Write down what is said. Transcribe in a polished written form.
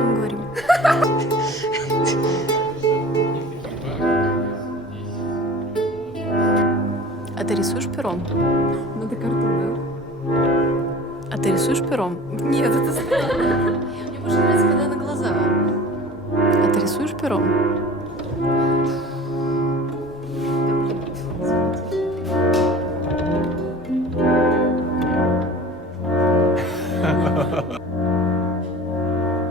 что мы говорим. А ты рисуешь пером? Надо карту, А ты рисуешь пером? Нет, это странно. Мне больше нравится, когда на глаза. А ты рисуешь пером?